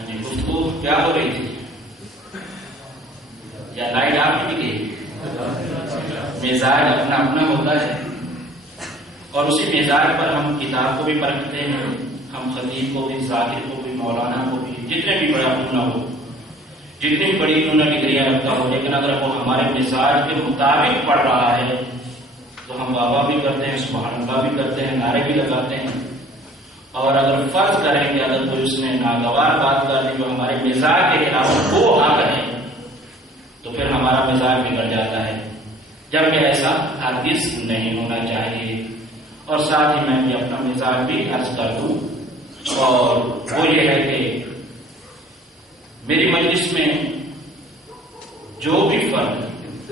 ہاں جی، گفتگو کیا ہو رہی تھی؟ یا لائٹ آپ کی گئی؟ مزاج اپنا اپنا ہوتا ہے، اور اسی مزاج پر ہم کتاب کو بھی پرکھتے ہیں، ہم خطیب کو بھی، ذاکر کو بھی، مولانا کو بھی، جتنے بھی بڑا کیوں نہ ہو، جتنی بڑی کیوں نہ ڈگریاں رکھتا ہو، لیکن اگر وہ ہمارے مزاج کے مطابق پڑھ رہا ہے تو ہم بابا بھی کرتے ہیں، سبحان اللہ بھی کرتے ہیں، نعرے بھی لگاتے ہیں. اور اگر فرض کریں کہ اگر کوئی اس نے ناگوار بات کر دی جو ہمارے مزاج کے خلاف وہ آ کرے تو پھر ہمارا مزاج بگڑ جاتا ہے، جبکہ ایسا ہرگز نہیں ہونا چاہیے. اور ساتھ ہی میں بھی اپنا مزاج بھی عرض کر دوں، اور وہ یہ ہے کہ میری مجلس میں جو بھی فرد،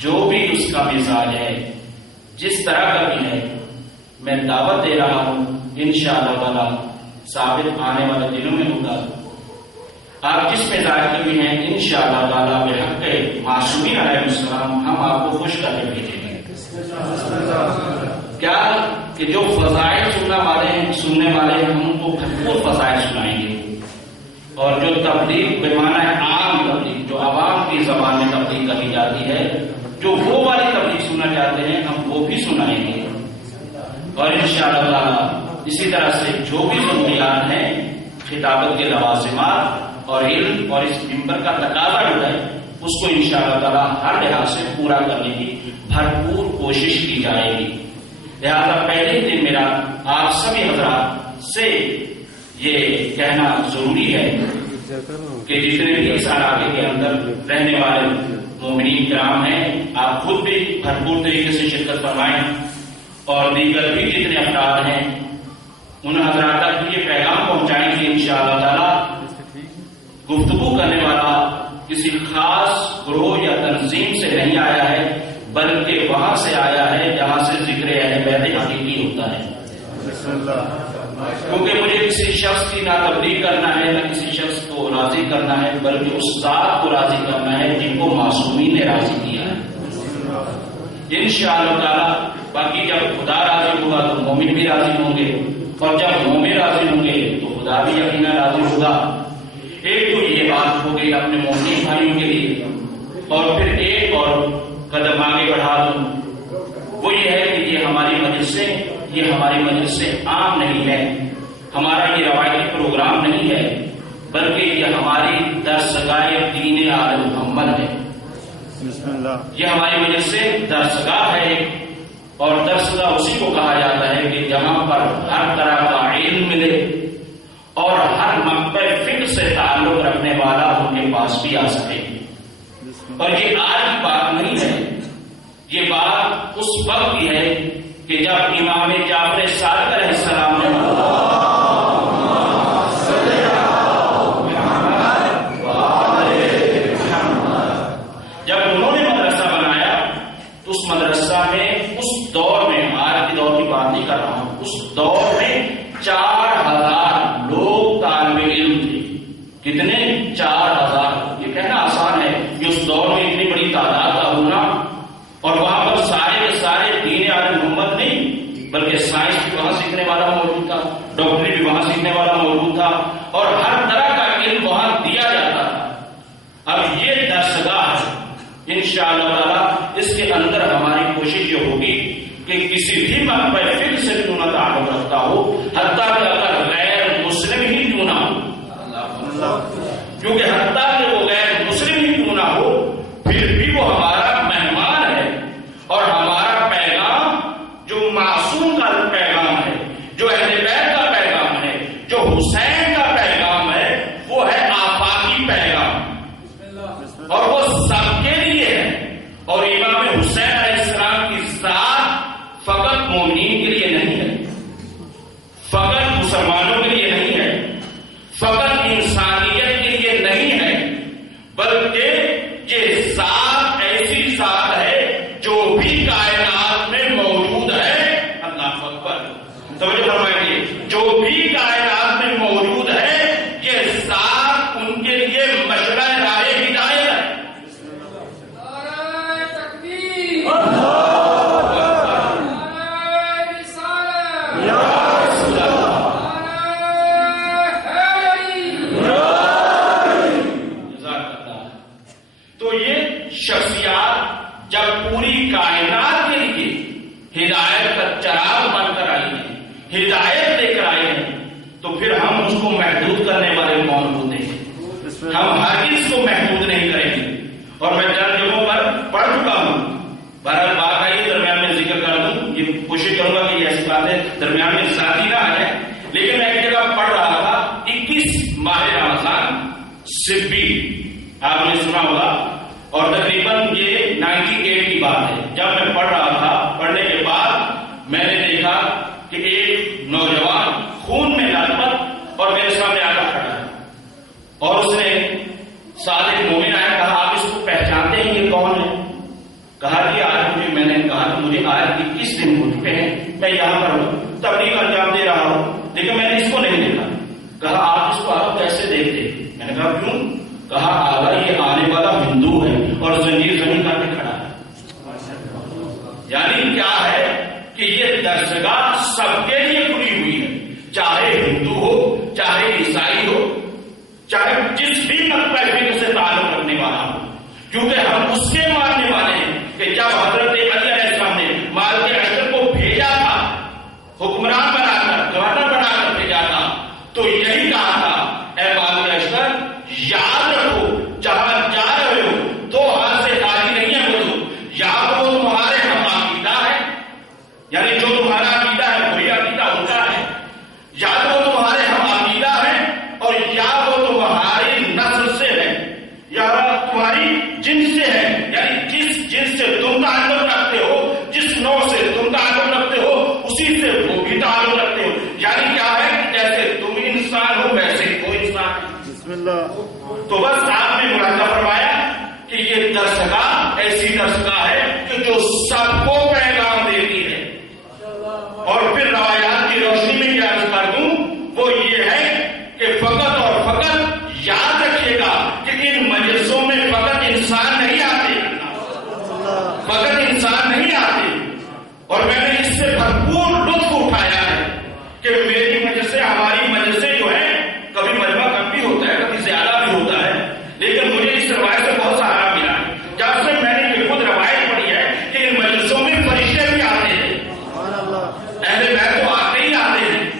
جو بھی اس کا مزاج ہے، جس طرح کا بھی ہے، میں دعوت دے رہا ہوں انشاءاللہ تعالی ثابت آنے والے دنوں میں ہوگا. آپ جس مزاج کے بھی ہیں انشاءاللہ تعالی بحق معصومین علیہ السلام ہم آپ کو خوش کر کے بھیجیں گے. کیا کہ جو فضائل سننے والے ہیں ہم ان کو بھرپور فضائل سنائیں گے، اور جو تبلیغ بمعنی عام تبلیغ جو عوام کی زبان میں تبلیغ کہی جاتی ہے، جو وہ والی تبلیغ سننا چاہتے ہیں ہم وہ بھی سنائیں گے. اور انشاءاللہ تعالی اسی طرح سے جو بھی ضروریات ہیں، خطابت کے لوازمات اور علم اور اس منبر کا تقاضا جو ہے، اس کو انشاءاللہ تعالی ہر لحاظ سے پورا کرنے کی بھرپور کوشش کی جائے گی. لہذا پہلے دن میرا آپ سبھی حضرات سے یہ کہنا ضروری ہے کہ جتنے بھی اس علاقے کے اندر رہنے والے مومنین کرام ہیں، آپ خود بھی بھرپور طریقے سے شرکت فرمائیں، اور دیگر بھی جتنے افراد ہیں ان حضرات تک بھی یہ پیغام پہنچائیں کہ انشاءاللہ تعالی گفتگو کرنے والا کسی خاص گروہ یا تنظیم سے نہیں آیا ہے، بلکہ وہاں سے آیا ہے جہاں سے ذکر اہل بیت حقیقی ہوتا ہے. کیونکہ مجھے کسی شخص کی نہ تبلیغ کرنا ہے، نہ کسی شخص کو راضی کرنا ہے، بلکہ اس ذات کو راضی کرنا ہے جن کو معصومین نے راضی کیا ہے. انشاءاللہ تعالی باقی جب خدا راضی ہوگا تو مومن بھی راضی ہوں گے، اور جب مومن راضی ہوں گے تو خدا بھی یقینا راضی ہوگا. ایک تو یہ بات ہو گئی اپنے مومن بھائیوں کے لیے، اور پھر ایک اور قدم آگے بڑھا دوں، وہ یہ ہے کہ یہ ہماری مجلس سے عام نہیں ہے، ہمارا یہ روایتی پروگرام نہیں ہے، بلکہ یہ ہماری درسگاہ دین آل محمد ہے. یہ ہماری وجہ سے درسگاہ ہے، اور درسگاہ اسی کو کہا جاتا ہے کہ جہاں پر ہر طرح کا علم ملے اور ہر مکتب فکر سے تعلق رکھنے والا ان کے پاس بھی آ سکے. اور یہ آج کی بات نہیں ہے، یہ بات اس وقت کی ہے کہ جب امام جعفر صادق علیہ السلام نے جب انہوں نے مدرسہ بنایا تو اس مدرسہ میں اس دور میں، آج کے دور کی بات نہیں کر رہا ہوں، اس دور میں 4000 لوگ طالب علم تھے. کتنے؟ 4000. یہ کہنا آسان ہے کہ اس دور میں اتنی بڑی تعداد کا ہونا، اور وہاں پر سارے کے سارے دین آل محمد نہیں، بلکہ سائنس بھی وہاں سیکھنے والا موجود تھا، ڈاکٹری بھی وہاں سیکھنے والا موجود تھا، اور ہر طرح کا علم وہاں دیا جاتا تھا. اب یہ درسگاہ ہے، انشاءاللہ تعالی اس کے اندر ہماری کوشش یہ ہوگی کہ کسی بھی مکتب فکر سے کیوں نہ تعلق رکھتا ہو، حتیٰ کہ اگر غیر مسلم ہی کیوں نہ ہو، کیونکہ حتیٰ کہ وہ غیر مسلم ہی کیوں نہ ہو، پھر بھی وہ ہمارا مہمان ہے، اور ہمارا پیغام جو معصوم کا پیغام ہے، جو اہل بیت کا پیغام ہے، جو حسین کا پیغام ہے، وہ ہے آفاقی پیغام، اور وہ سب کے لیے ہے. اور امام حسین علیہ السلام کی ذات فقط مومنین کے لیے نہیں ہے، فقط تو پھر ہم اس کو محدود کرنے والے کون ہوتے ہیں؟ ہم ہرگز کو محدود نہیں کریں گے. اور میں چند جگہوں پر پڑھ چکا ہوں. بہرحال بات آئی درمیان میں ذکر کر دوں، یہ کوشش کروں گا کہ یہ ایسی باتیں درمیان میں ساتھی نہ آ جائے. لیکن میں ایک جگہ پڑھ رہا تھا 21 ماہ رمضان سبی، آپ نے سنا ہوگا، اور تقریباً یہ 98 کی بات ہے. جب میں پڑھ رہا تھا، پڑھنے کے بعد میں نے دیکھا کہ ایک نوجوان خون میں لطپت اور میرے سامنے آ کر کھڑا ہے، اور اس نے ساتھ ایک مومن آیا، کہا آپ اس کو پہچانتے ہیں یہ کون ہے؟ کہا کہ آج میں نے کہا کہ مجھے آج 21 دن ہو چکے ہیں، میں یہاں پر ہوں، تبلیغ انجام دے رہا ہوں، لیکن میں نے اس کو نہیں دیکھا. کہا آپ اس کو آپ کیسے دیکھتے؟ میں نے کہا کیوں؟ کہا آگا یہ آنے والا ہندو ہے اور زنجیر زمین کر کے کھڑا ہے. یعنی کیا ہے کہ یہ درسگاہ سب کے لیے کھلی ہوئی ہے، چاہے ہندو ہو، چاہے عیسائی ہو، چاہے جس بھی مذہب سے تعلق رکھنے والا ہو، کیونکہ ہم اس کے ماننے والے ہیں کہ جب حضرت علی علیہ السلام نے مال کے اشر کو بھیجا تھا، حکمران بنا کر، گورنر بنا کر بھیجا تھا، تو یہی کہا تھا اے مال کے اشر یاد رکھو جہاں جا رہے ہو دو ہاتھ سے خالی نہیں ہے، بولو یا وہ تمہارے ہم عقیدہ ہے، یعنی جو تمہارا عقیدہ ہے وہی عقیدہ ہوتا ہے، یا وہ تمہارے ہم عقیدہ ہے، اور یا وہ تمہاری نسل سے ہے، یا تمہاری جن سے ہے، یعنی جس جن سے تم تعلق رکھتے ہو، جس نوع سے تم تعلق رکھتے ہو اسی سے وہ بھی تعلق رکھتے ہو. یعنی کیا ہے کہ جیسے تم انسان ہو ویسے ہی وہ انسان ہے. بسم اللہ. تو بس آپ نے ملاحظہ فرمایا کہ یہ درسگاہ ایسی درسگاہ ہے کہ جو سب کو پیغام دیتی ہے. اور پھر روایات کی روشنی میں کیا عرض کر دوں، وہ یہ ہے کہ فقط اور فقط یاد رکھیے گا کہ ان مجلسوں میں فقط انسان نہیں آتے، فقط انسان نہیں آتے. اور میں نے اس سے بھرپور لطف اٹھایا ہے کہ میری مجلسیں، ہماری مجلسیں جو ہیں، کبھی مجمع کم بھی ہوتا ہے، کبھی زیادہ بھی ہوتا ہے، لیکن مجھے اس روایت سے بہت سہارا ملا ہے. جب سے میں نے یہ خود روایت پڑھی ہے کہ ان مجلسوں میں فرشتے بھی آتے ہیں، اہل بیت تو آتے ہی آتے ہیں.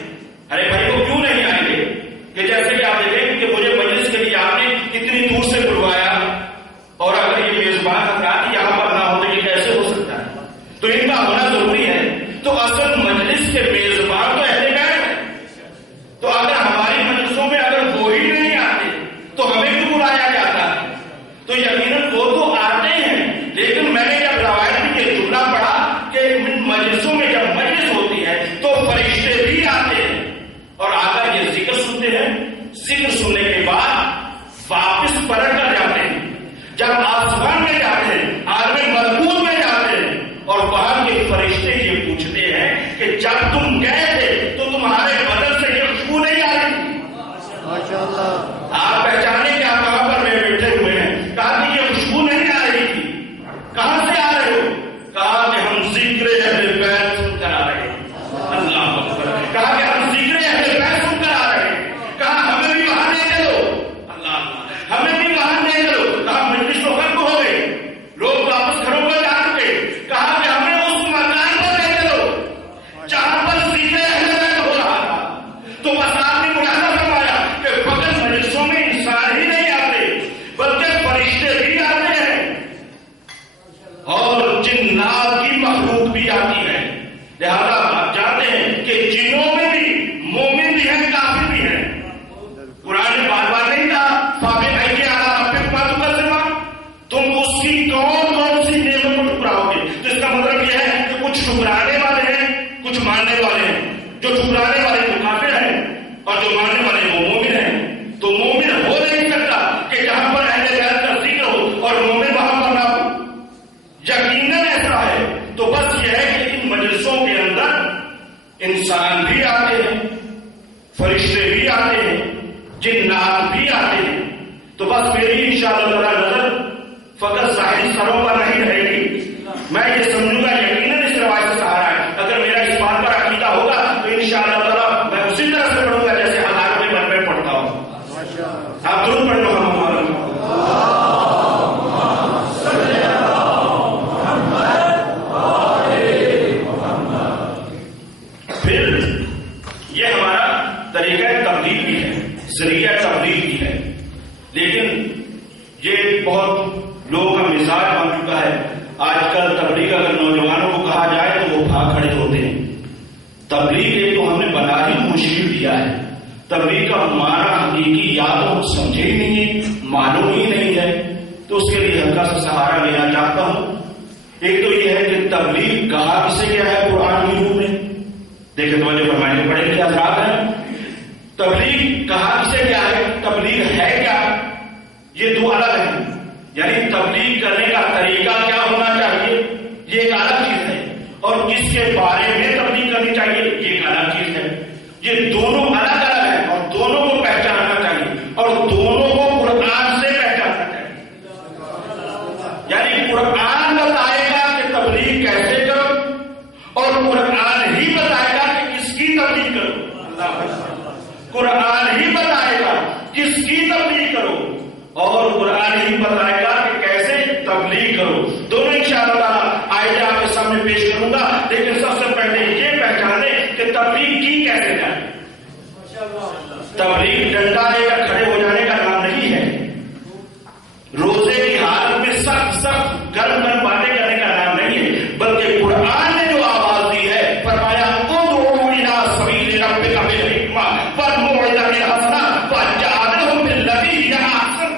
ارے بھائی وہ کیوں نہیں آئیں گے؟ کہ جیسے کہ آپ دیکھیں کہ مجھے مجلس کے لیے آپ نے اتنی دور سے بلوایا، اور اگر یہ میزبان حضرات یہاں پر نہ ہو تو یہ کیسے ہو سکتا ہے؟ تو ان کا ہونا ضروری ہے. تو اصل مجلس کے میزبان تو اہل بیت ہے. تو اگر ہماری مجلسوں میں اگر وہ ہی نہیں آتے تو ہمیں کیوں بلایا جاتا ہے؟ تو یقیناً وہ تو آتے ہیں، لیکن میں نے جب روایت کے جملہ پڑھا کہ مجلسوں میں جب مجلس ہوتی ہے تو فرشتے بھی آتے ہیں اور آ کر یہ ذکر سنتے ہیں. ذکر سننے کے بعد واپس پلٹ کر جاتے ہیں. جب آسمان میں جاتے ہیں، عالم ملکوت میں جاتے ہیں، اور وہاں کے فرشتے یہ پوچھتے ہیں کہ جب تم گئے تھے تو تمہارے بدن سے یہ خوشبو نہیں آ رہی تھی؟ آپ پہچانے کہ آپ کہاں پر میں بیٹھے ہوئے ہیں. کہا کہ یہ خوشبو نہیں آ رہی تھی. کہاں سے آ رہے ہو؟ کہا کہ ہم ذکر اہل بیت سن کر آ رہے ہیں. اللہ اکبر. کہا کہ ہم ذکر اہل بیت سن کر آ رہے ہیں. کہا ہمیں بھی وہاں لے چلو. اللہ ہمیں بھی وہاں لے چلو. کہا مجلس تو ختم ہو گئے، لوگ واپس گھروں پر جا چکے. کہا کہ ہمیں اس مکان پر لے چلو جہاں پر ذکر اہل بیت ہو رہا تھا. تو بس آپ نے ملاحظہ فرمایا کہ فقط مجلسوں میں انسان ہی نہیں آتے بلکہ فرشتے بھی آتے ہیں اور جنات کی مخلوق بھی آتی ہے. لہذا آپ جانتے ہیں کہ جنوں میں بھی مومن بھی ہیں، کافر بھی ہیں. قرآن نے بار بار نہیں کہا تم اس کی کون سی نعمت کو ٹھکراؤ گے. تو اس کا مطلب یہ ہے کہ کچھ ٹھکرانے والے ہیں، کچھ ماننے والے ہیں. جو ٹھکرانے والے وہ کافر ہیں اور جو ماننے والے وہ مومن ہیں. تو مومن ہو نہیں سکتا کہ جہاں پر اہل بیت کا ذکر ہو اور مومن وہاں پر نہ ہو. یقیناً ایسا ہے. تو بس یہ ہے کہ ان مجلسوں کے اندر انسان بھی آتے ہیں، فرشتے بھی آتے ہیں، جنات بھی آتے ہیں. تو بس میری انشاءاللہ تعالی نظر فقط ظاہری سروں پر نہیں رہے گی. میں یہ سمجھوں گا یقیناً اس روایت سے سہارا ہے. اگر میرا اس بات پر عقیدہ ہوگا تو انشاءاللہ تعالی میں اسی طرح سے پڑھوں گا جیسے ہزاروں کے من میں پڑھتا ہوں. آپ ضرور پڑھ لو. پھر یہ ہمارا طریقہ تبلیغ بھی ہے، ذریعہ تبلیغ بھی ہے، لیکن یہ بہت لوگوں کا مزاج بن چکا ہے۔ آج کل تبلیغ اگر نوجوانوں کو کہا جائے تو وہ بھاگ کھڑے ہوتے ہیں۔ تبلیغ ایک تو ہم نے بنا ہی مشکل دیا ہے، تبلیغ کا معنی حقیقی یا تو سمجھے ہی نہیں ہے، معلوم ہی نہیں ہے، تو اس کے لیے ہلکا سا سہارا لینا چاہتا ہوں۔ ایک تو یہ ہے کہ تبلیغ کہا کسے گیا ہے قرآن کی روح میں، دیکھیں توجہ فرمائیں، پڑھے لکھے حضرات ہیں، تبلیغ کہا کسے گیا ہے، تبلیغ ہے کیا، یہ دو الگ ہیں۔ یعنی تبلیغ کرنے کا طریقہ کیا ہونا چاہیے یہ ایک الگ چیز ہے، اور کس کے بارے میں تبلیغ کرنی چاہیے یہ ایک الگ چیز ہے۔ یہ دونوں الگ الگ ہیں اور دونوں کو پہچاننا چاہیے اور دونوں کو قرآن سے پہچاننا چاہیے۔ یعنی قرآن بتائے گا کہ تبلیغ کیسے کرو اور قرآن ہی بتائے گا کہ کس کی تبلیغ کرو، قرآن ہی بتائے گا کس کی تبلیغ کرو اور قرآن ہی بتائے گا کہ کیسے تبلیغ کرو۔ دونوں انشاءاللہ تعالیٰ آئے آپ کے سامنے پیش کروں گا، لیکن سب سے پہلے یہ پہچانے کہ تبلیغ کی کیسے جائے۔ تبلیغ ڈنڈا لے کر کھڑے ہو جانے کا نام نہیں ہے، روزے کی حالت میں سخت سخت گرم گرم باتیں کرنے کا نام نہیں ہے، بلکہ قرآن نے جو آواز دی ہے فرمایا ادعو الی سبیل ربک بالحکمہ والموعظۃ الحسنہ وجادلھم باللتی ہی احسن۔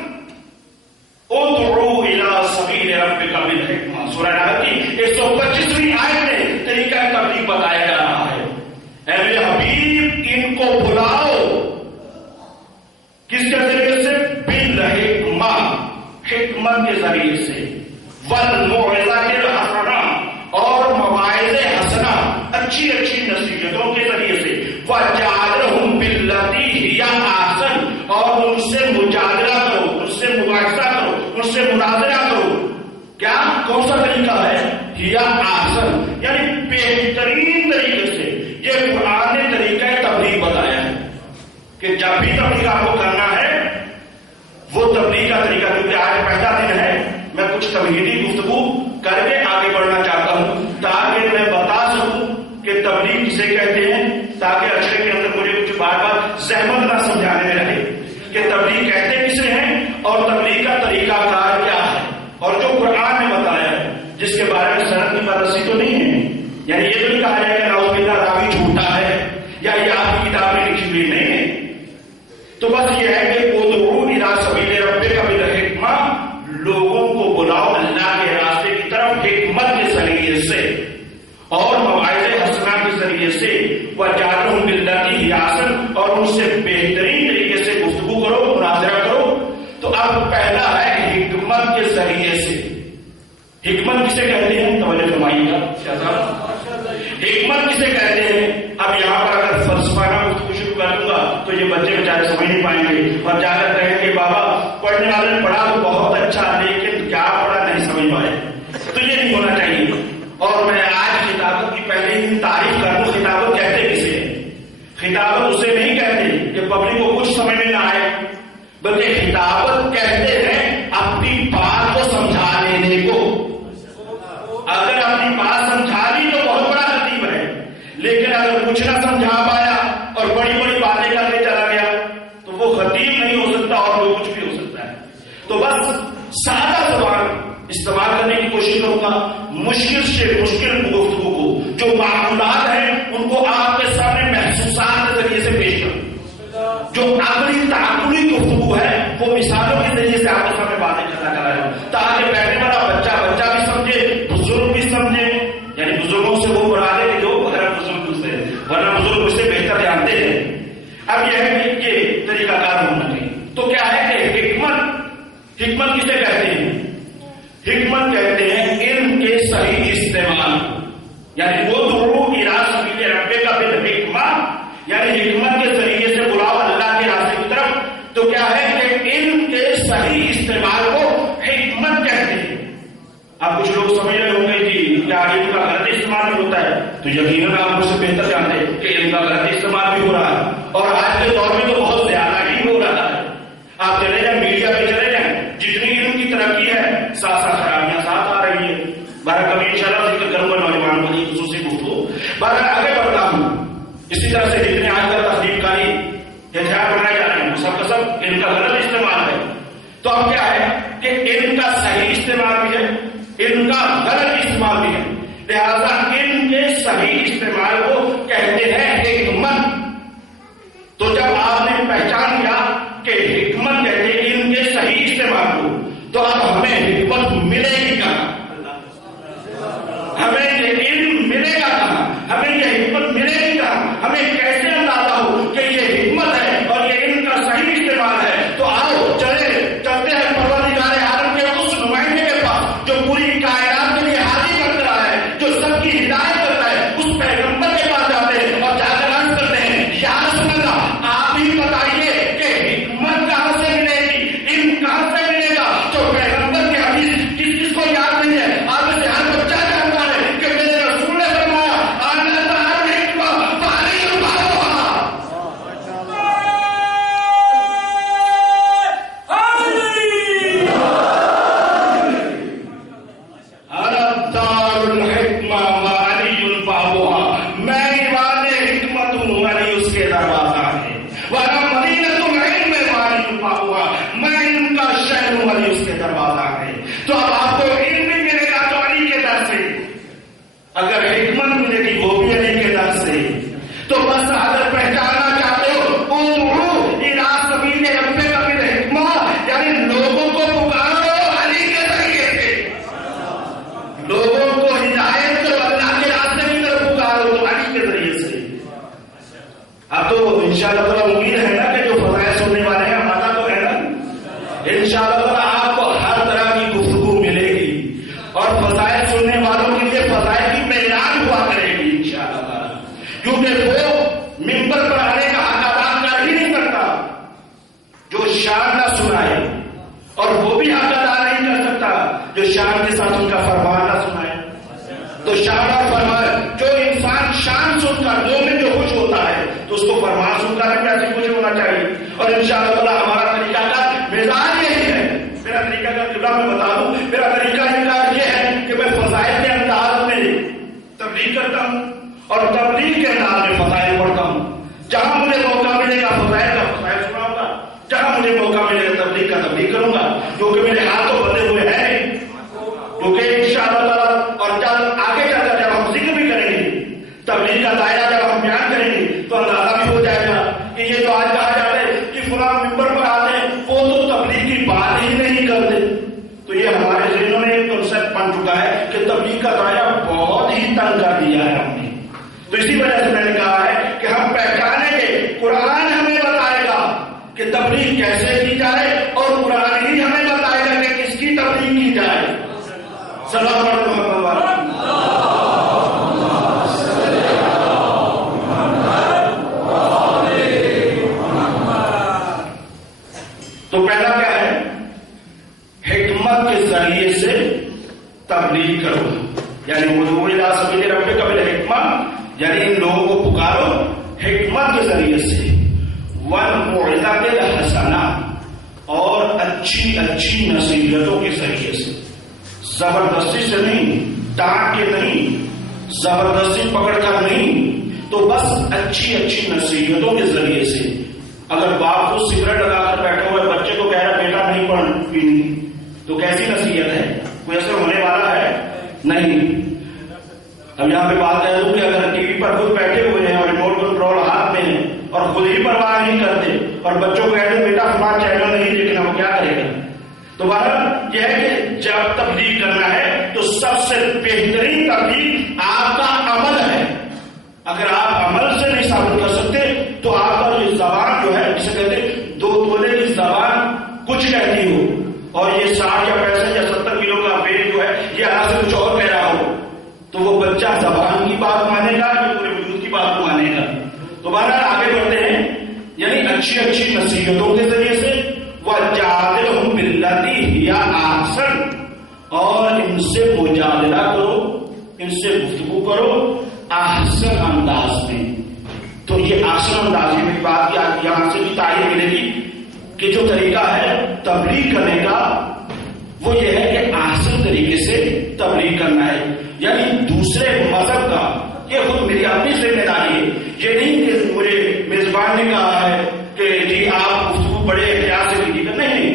ادعو الی سبیل ربک بالحکمہ، سورہ نحل کی 125ویں آیت میں طریقہ تبلیغ بتایا جا رہا ہے۔ اے میرے حبیب ان کو بلاؤ، کس کے ذریعے سے، بالحکمہ، حکمت کے ذریعے سے، والموعظۃ الحسنہ، اور مواعظ حسنہ، اچھی اچھی نصیحتوں کے ذریعے سے، وجادلھم باللتی ہی احسن، اور ان سے مجادلہ کرو، ان سے مباحثہ کرو، ان سے مناظرہ کرو۔ کیا کون سا طریقہ ہے، ہی احسن، یعنی بہترین طریقے سے۔ یہ قرآن نے طریقہ تبلیغ بتایا ہے کہ جب بھی تبلیغ آپ کو کرنا ہے وہ تبلیغ کا طریقہ، کیونکہ آج پہلا دن ہے، میں کچھ تمہیدی گفتگو کر کے آگے بڑھنا چاہتا ہوں تاکہ میں بتا سکوں کہ تبلیغ کسے کہتے ہیں، تاکہ عشرے کے اندر مجھے کچھ بار بار زحمت نہ سمجھانے میں رہے کہ تبلیغ کہتے کسے ہیں اور تبلیغ کا طریقہ کار کیا ہے، اور جو قرآن نے بتایا ہے جس کے بارے میں سند کی بررسی تو نہیں ہے، یعنی یہ تو نہیں کہا جائے کہ نعوذ باللہ راوی جھوٹا ہے یا یہ آپ کی کتاب میں لکھی ہوئی نہیں ہے۔ تو بس یہ ہے کہ ادعو الی سبیل ربک بالحکمہ، لوگوں کو بلاؤ اللہ کے راستے کی طرف حکمت کے ذریعے سے اور مواعظ حسنہ کے ذریعے سے، وجادلھم باللتی ہی احسن، اور ان سے بہترین طریقے سے گفتگو کرو، مناظرہ کرو۔ تو اب پہلا ہے حکمت کے ذریعے سے۔ حکمت کسے کہتے ہیں، توجہ فرمائیے گا، حکمت کسے کہتے ہیں؟ اب یہاں پر اگر فلسفانہ گفتگو شروع کر دوں گا تو یہ بچے بیچارے سمجھ نہیں پائیں گے اور جا کر کہیں گے بابا پڑھنے والے نے پڑھا تو بہت اچھا، لیکن کیا پڑھا نہیں سمجھ پائے۔ تو یہ نہیں ہونا چاہیے۔ اور میں آج خطابت کی پہلے ہی تعریف کر دوں، خطابت کہتے کسے ہیں؟ خطابت اسے نہیں کہتے کہ پبلک کو کچھ سمجھ میں نہ آئے، بلکہ خطابت کہتے ہیں اپنی بات کو سمجھا لینے کو۔ اگر اپنی بات سمجھا لی تو بہت بڑا لطیف ہے، لیکن اگر کچھ نہ سمجھا پایا اور بڑی بڑی باتیں کرتے چلا گیا تو وہ خطیب نہیں ہو سکتا اور وہ کچھ بھی ہو سکتا ہے۔ تو بس سادہ زبان استعمال کرنے کی کوشش کروں گا، مشکل سے مشکل گفتگو کو، جو معمولات ہیں ان کو آپ کے سامنے محسوسات کے ذریعے سے پیش کروں، جو عقلی تعقلی گفتگو ہے وہ مثالوں کے ذریعے سے آپ کے سامنے باتیں کرنا چاہ رہا ہوں، تاکہ بیٹھنے والا بچہ بھی سمجھے، بزرگ بھی سمجھے، یعنی بزرگوں سے وہ مراد ہے جو غیر بزرگ سے، ورنہ بزرگ اس سے بہتر جانتے ہیں۔ اب یہ ہے کہ یہ طریقہ کار ہونا چاہیے۔ تو کیا ہے کہ حکمت کسے کہتے ہیں؟ حکمت کہتے ہیں علم کے صحیح استعمال، یعنی وہ ادعو الی سبیل ربک بالحکمہ، یعنی حکمت کے ذریعے سے بلاؤ اللہ کے راستے کی طرف۔ تو کیا ہے کہ علم کے صحیح استعمال کو حکمت کہتے ہیں۔ اب کچھ لوگ سمجھ رہے ہوں گے کہ کیا علم کا غلط استعمال بھی ہوتا ہے، تو یقیناً آپ مجھ سے بہتر جانتے ہیں کہ علم کا غلط استعمال بھی ہو رہا ہے، اور آج کے دور میں تو بہت زیادہ ہی ہو رہا ہے۔ آپ چلے جائیں میڈیا پہ چلے جائیں، جتنی علم کی ترقی ہے ساتھ ساتھ خرابیاں ساتھ آ رہی ہیں۔ بہرحال کبھی انشاءاللہ ذکر کروں گا نوجوانوں کے لیے خصوصی گفتگو۔ بہرحال آگے بڑھتا ہوں۔ اسی طرح سے جتنے آج کل تخریب کاری یہ ہتھیار بنائے جا رہے ہیں، سب کا سب علم کا غلط استعمال ہے. تو اب کیا ہے کہ علم کا صحیح استعمال بھی ہے، علم کا غلط استعمال بھی ہے. لہذا علم کے صحیح استعمال کو کہتے ہیں حکمت. تو جب آپ نے پہچان لیا کہ حکمت کہتے ہیں علم کے صحیح استعمال کو، تو اب ہمیں حکمت ملے گی کہاں؟ ہمیں یہ علم ملے گا کہاں؟ ہمیں یہ حکمت ملے گی کہاں؟ ہمیں کیسے اندازہ ہو کہ یہ حکمت ہے اور یہ علم کا صحیح استعمال ہے؟ تو آؤ چلتے ہیں پروردگار عالم کے اس نمائندے کے پاس جو پوری کائنات کے لیے حاضر کر رہا ہے، جو سب کی ہدایت کرتا ہے. اس پیغمبر کے پاس جاتے ہیں اور جا کر عرض کرتے ہیں یا رسول اللہ آپ ہی بتائیے کہ حکمت کہاں سے ملے گی، علم کہاں سے ملے گا؟ جو پیغمبر کی حدیث کس کو یاد نہیں ہے؟ آپ سے ہر بچہ جانتا ہے کہ میرے رسول نے فرمایا اور ان سے مجادلہ کرو، ان سے گفتگو کرو احسن انداز میں. تو یہ احسن انداز میں بات یہاں سے بھی تعلیم ملے گی کہ جو طریقہ ہے تبلیغ کرنے کا وہ یہ ہے کہ احسن طریقے سے تبلیغ کرنا ہے. یعنی دوسرے مذہب کا یہ خود میری اپنی ذمہ داری ہے. یہ نہیں کہ مجھے میزبان نے کہا ہے کہ بڑے احتیاط سے کی نہیں،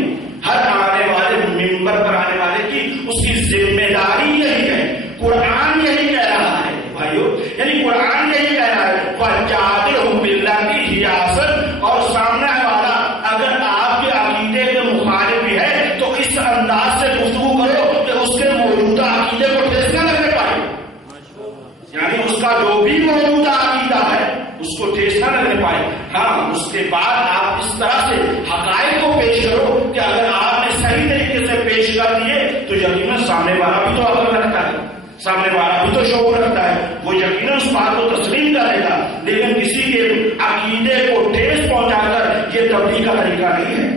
ہر آنے والے ممبر پر آنے والے کی اس کی ذمہ داری یہی ہے. قرآن یہی کہہ رہا ہے بھائیو، یعنی قرآن یہی کہہ رہا ہے وَجَادِلْهُم بِالَّتِي هِيَ أَحْسَنُ، اور سامنے والا اگر آپ کے عقیدے کے مخالف بھی ہے تو اس انداز سے گفتگو کرو کہ اس کے موجودہ عقیدے کو ٹھیس نہ لگنے پائے، یعنی اس کا جو بھی موجودہ عقیدہ ہے اس کو ٹھیس نہ لگنے پائے. ہاں اس کے بعد آپ اس طرح سے حقائق کو پیش کرو کہ اگر آپ نے صحیح طریقے سے پیش کر دیے تو یقیناً سامنے والا بھی تو عقل رکھتا ہے، سامنے والا بھی تو شعور رکھتا ہے، وہ یقیناً اس بات کو تسلیم کرے گا. لیکن کسی کے عقیدے کو ٹھیس پہنچا کر یہ تبلیغ کا طریقہ نہیں ہے.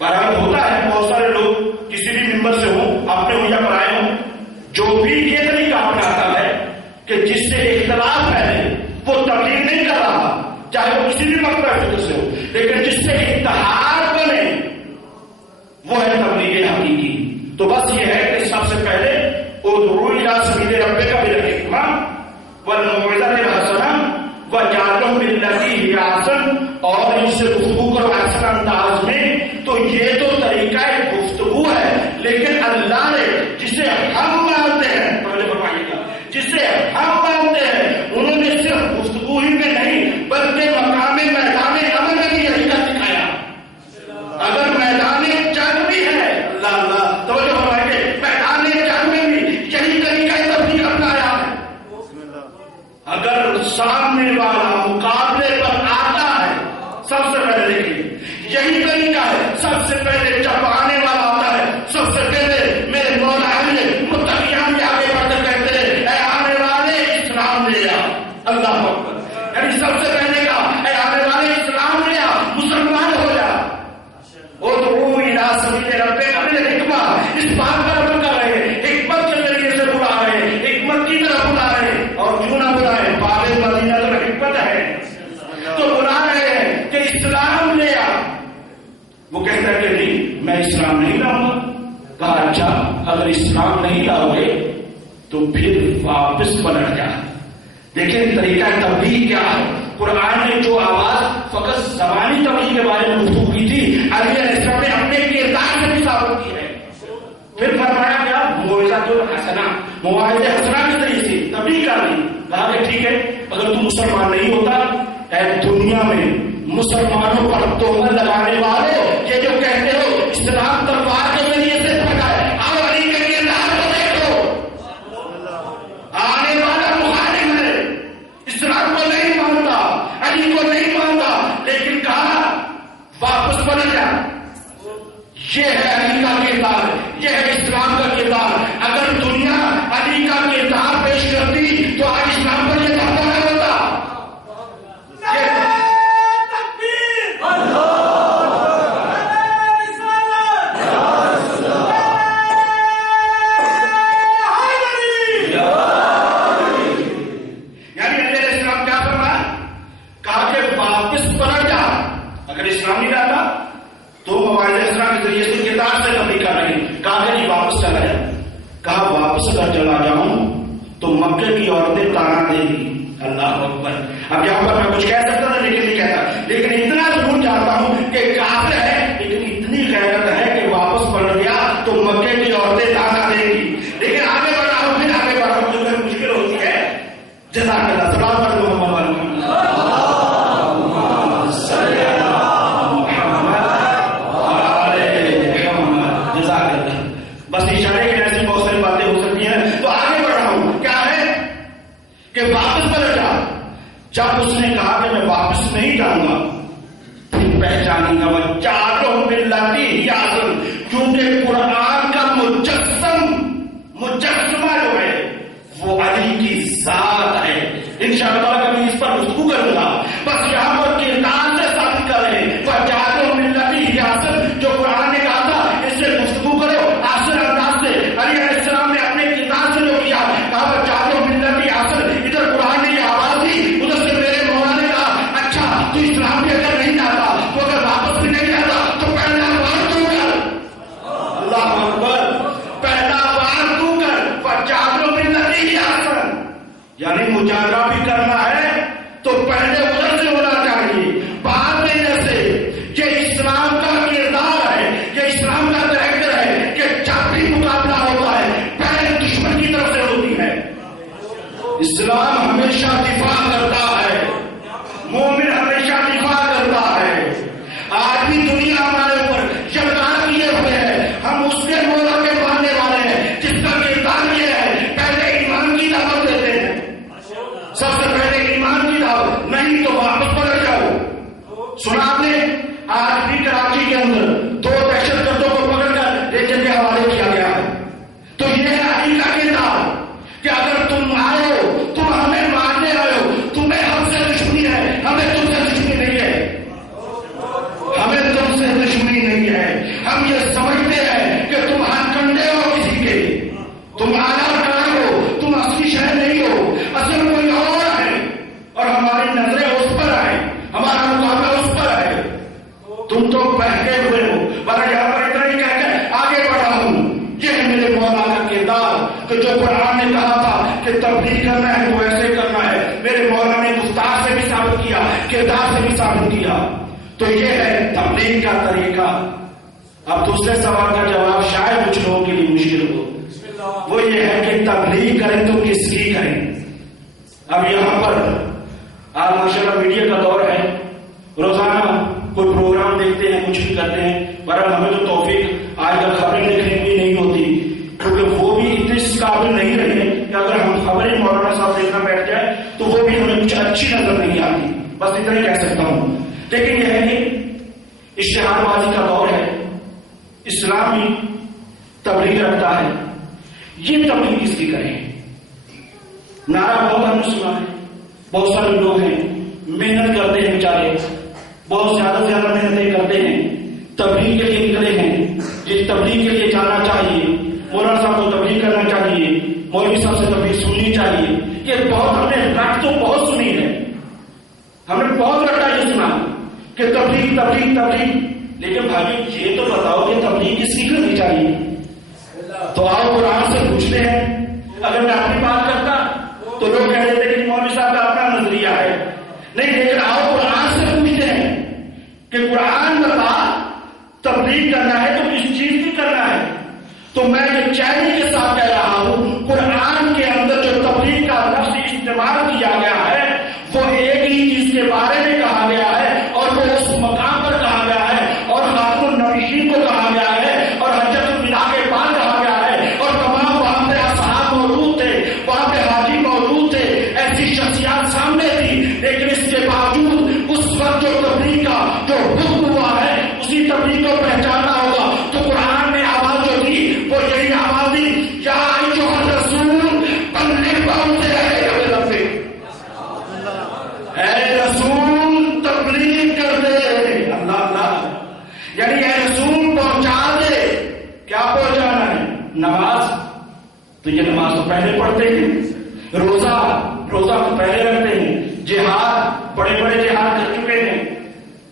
بہرحال ہوتا ہے بہت سارے لوگ کسی بھی ممبر سے ہوں، اپنے ہوں یا پرائے ہوں، جو بھی یہ طریقہ اپناتا ہے کہ جس سے اختلاف ہے وہ تبلیغ نہیں کر رہا، چاہے وہ کسی بھی مقصد فکر سے ہو، لیکن جس سے اتحاد بنے وہ ہے تبلیغ حقیقی. تو بس یہ ہے کہ سب سے پہلے ادعو الی سبیل ربک بالحکمہ والموعظۃ الحسنہ وجادلہم باللتی ہی احسن، اور ان سے گفتگو کرو احسن انداز میں. تو یہ تو طریقہ گفتگو ہے، لیکن اللہ نے جسے ہم مانتے ہیں، پہلے فرمائیے گا جسے ہم مانتے ہیں، انہوں نے صرف گفتگو ہی میں نہیں بلکہ مقام میدان عمل میں بھی یہی کر دکھایا. اگر میدان جنگ بھی ہے، اللہ اللہ توجہ فرمائیں گے، میدان جنگ میں بھی یہی طریقہ تبلیغ اپنایا ہے. اگر سامنے والا مقابلے پر آتا ہے سب سے پہلے دیکھیے یہی طریقہ ہے. سب سے پہلے جب آنے والا آتا ہے سب سے پہلے میرے مولا علی متقیان کے آگے بڑھ کر کہتے ہیں اے آنے والے اسلام لے آ. اللہ اکبر، یعنی سب سے پہلے کہا اے آنے والے اسلام لے آ، مسلمان ہو جا. ادعو الی سبیل ربک بالحکمہ، اس بات پر عمل کر رہے ہیں، حکمت کے ذریعے سے بلا رہے ہیں، حکمت کی طرف بلا رہے ہیں. اور کیوں نہ بلائیں، باب مدینہ تو حکمت ہے، تو بلا رہے ہیں کہ اسلام لے آ. وہ کہتا ہے کہ نہیں میں اسلام نہیں لاؤں گا. کہا اچھا اگر اسلام نہیں لاؤ گے تو پھر واپس پلٹ جا. دیکھیں طریقہ تبلیغ کیا ہے. قرآن نے جو آواز فقط زبانی تبلیغ کے بارے میں گفتگو کی تھی، علی علیہ السلام نے اپنے کردار سے بھی ثابت کی ہے. پھر فرمایا کیا موعظۃ الحسنہ، موعظہ حسنہ کے ذریعے سے تبلیغ کر دی. کہا کہ ٹھیک ہے اگر تم مسلمان نہیں ہوتا، اے دنیا میں مسلمانوں پر تہمت لگانے والوں، یہ جو کہتے ہو اسلام تلوار کے ذریعے سے پھٹا ہے، آؤ علی کے کردار کو دیکھو. آنے والا مخالف ہے، اسلام کو نہیں مانتا، علی کو نہیں مانتا، لیکن کہا واپس پلٹ جا. یہ ہے علی کا کردار، یہ ہے اسلام کا کردار. اگر دنیا علی کا کردار پیش کرتی تو آج اسلام پر یہ دھاوا نہ ہوتا. اگر اسلام نہیں رہتا تو موعظہ اسلام کے ذریعے سے کردار سے تبلیغ کر رہے ہیں. کہا کہ نہیں واپس چلا جائے. کہا واپس اگر چلا جاؤں تو مکے کی عورتیں تانا دیں گی. اللہ اکبر. اب یہاں پر میں کچھ کہہ سکتا تھا لیکن نہیں کہتا، لیکن اتنا ضرور چاہتا ہوں کہ کافر ہے لیکن اتنی غیرت ہے کہ واپس پلٹ گیا تو مکے کی عورتیں تانا دیں گی. لیکن آگے بڑھ رہا ہوں، پھر آگے بڑھ رہا ہوں، جو کہ مشکل ہوتی ہے. جزاک اللہ. سلام پر محمد بس اشارے کے ایسی بہت ساری باتیں ہو سکتی ہیں. تو آگے بڑھ رہا ہوں، کیا ہے کہ واپس پلٹ جا. جب اس نے کہا کہ میں واپس نہیں جاؤں گا پھر پہچانی گا وجادلہم باللتی ہی احسن، کیونکہ قرآن کا مجسمہ جو ہے وہ علی کی ذات ہے. انشاءاللہ کبھی اس پر گفتگو کروں گا. بس یہاں پر کردار سے ثابت کر رہے ہیں وجادلہم باللتی ہی احسن، جو قرآن نے کہا تھا اس سے گفتگو کرو احسن انداز سے. علی علیہ السلام نے اپنے کردار سے جو کیا کہا وجادلہم باللتی احسن. ادھر قرآن نے یہ آواز دی، ادھر سے میرے مولا نے کہا اچھا تو اسلام کے اندر نہیں آتا تو اگر واپس بھی نہیں آج بھی کراچی کے اندر 2 دہشت گردوں کو پکڑ کر ریجن کے حوالے کیا گیا ہے. تو یہ ہے علی کا کردار کہ اگر تم آئے ہو، تم ہمیں مارنے آئے ہو، تمہیں ہم سے دشمنی ہے، ہمیں تم سے دشمنی نہیں ہے، ہمیں تم سے دشمنی نہیں ہے. ہم یہ سمجھتے ہیں کہ تم ہاتھ کنڈے ہو کسی کے، تم آدھار کارڈ ہو، تم اصلی شہر نہیں ہو، اصل کوئی اور ہے، اور ہماری نظریں اس پر آئے، ہمارا مقابلہ اس پر ہے. تم تو بہکے ہوئے ہو. ورنہ یہاں پر اتنا ہی کہہ کے آگے بڑھا ہوں. یہ ہے میرے مولا کا کردار کہ جو قرآن نے کہا تھا کہ تبلیغ کرنا ہے تو ایسے کرنا ہے، میرے مولا نے گفتار سے بھی ثابت کیا، کردار سے بھی ثابت کیا. تو یہ ہے تبلیغ کا طریقہ. اب دوسرے سوال کا جواب شاید کچھ لوگوں کے لیے مشکل ہو، وہ یہ ہے کہ تبلیغ کریں تو کس کی کریں. اب یہاں پر آج ماشاءاللہ میڈیا کا دور ہے، روزانہ کوئی پروگرام دیکھتے ہیں، کچھ بھی کرتے ہیں، پر ہمیں تو توفیق آج کل خبریں دیکھنے کی نہیں ہوتی، کیونکہ وہ بھی اتنے قابل نہیں رہے کہ اگر ہم خبریں مولانا صاحب دیکھنا بیٹھ جائے تو وہ بھی ہمیں کچھ اچھی نظر نہیں آتی. بس اتنا ہی کہہ سکتا ہوں. لیکن یہ ہے کہ اشتہار بازی کا دور ہے. اسلام بھی تبلیغ رکھتا ہے. یہ تبلیغ کس کی کریں؟ نعرہ بہت ہم نے سنا ہے، بہت سارے لوگ ہیں محنت کرتے ہیں بیچارے، بہت زیادہ سے زیادہ محنتیں کرتے ہیں، تبلیغ کے لیے نکلے ہیں. جس تبلیغ کے لیے جانا چاہیے، مولانا صاحب کو تبلیغ کرنا چاہیے، مولوی صاحب سے تبلیغ سننی چاہیے. یہ بہت ہم نے رٹ تو بہت سنی ہے، ہم نے بہت رٹا یہ سنا کہ تبلیغ تبلیغ تبلیغ. لیکن بھائی یہ تو بتاؤ کہ تبلیغ کس کی کرنی چاہیے؟ تو آؤ قرآن سے پوچھتے ہیں. اگر میں اپنی بات کرتا تو لوگ کہہ دیتے کہ مولوی صاحب کا اپنا نظریہ ہے. نہیں، لیکن آؤ قرآن سے پوچھتے ہیں کہ قرآن بتا تبلیغ کرنا ہے تو کس چیز کی کرنا ہے. تو میں یہ چیلنج کے ساتھ کہہ رہا ہوں، قرآن کے اندر جو تبلیغ کا لفظ استعمال کیا گیا ہے وہ ایک ہی چیز کے بارے میں کہا گیا ہے، اور وہ اس مقام پر کہا گیا ہے، اور خاتم النبیین کو کہا گیا ہے، اور حجۃ الوداع کے بعد کہا گیا ہے، اور تمام وہاں پہ اصحاب موجود تھے، وہاں پہ حاجی موجود تھے، ایسی شخصیات سامنے تھی. لیکن اس کے باوجود اس وقت جو تبلیغ کا جو حکم ہوا ہے اسی تبلیغ کو پہچاننا ہوگا. تو قرآن نے آواز جو دی وہ یہی آواز دی، یا ایھا الرسول بلغ ما انزل الیک من ربک. اے رسول تبلیغ کر دے. اللہ اللہ، یعنی اے رسول پہنچا دے. کیا پہنچانا ہے؟ نماز. تو یہ نماز تو پہلے پڑھتے ہیں، روزہ تو پہلے رکھتے ہیں، جہاد بڑے بڑے جہاد کر چکے ہیں،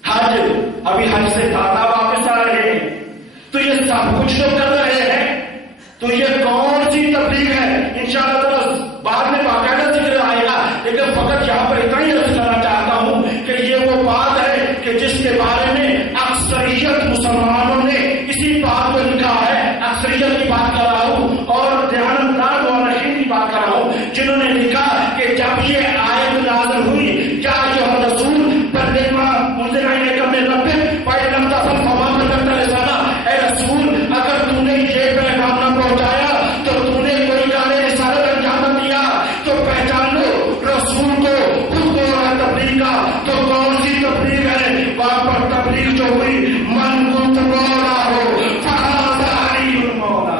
حج ابھی حج سے دادا واپس آ رہے ہیں. تو یہ سب کچھ تو کر رہے ہیں. تو یہ کون سی تبلیغ ہے؟ انشاءاللہ تعالی بعد میں باقاعدہ ذکر آئے گا. لیکن فقط یہاں پر اتنا ہی عرض کرنا چاہتا ہوں کہ یہ وہ بات ہے کہ جس کے بارے میں اکثریت مسلمانوں نے اسی بات کو لکھا ہے. اکثریت کی بات کر رہا ہوں اور دیانتدار مورخین کی بات کر رہا ہوں جنہوں نے لکھا کہ جب یہ آیت نازل ہوئی، کیا ایھا الرسول بلغ ما انزل الیک من ربک فإن لم تفعل فما بلغت رسالہ. اے رسول اگر تم نے یہ پیغام نہ پہنچایا تو تم نے کوئی کام رسالت انجام نہ دیا. تو پہچان لو رسول کو خود کو رہا تبلیغ کا. تو کون سی تبلیغ ہے؟ وہاں پر تبلیغ جو ہوئی من کنت مولا ہو فہذا علی المولا.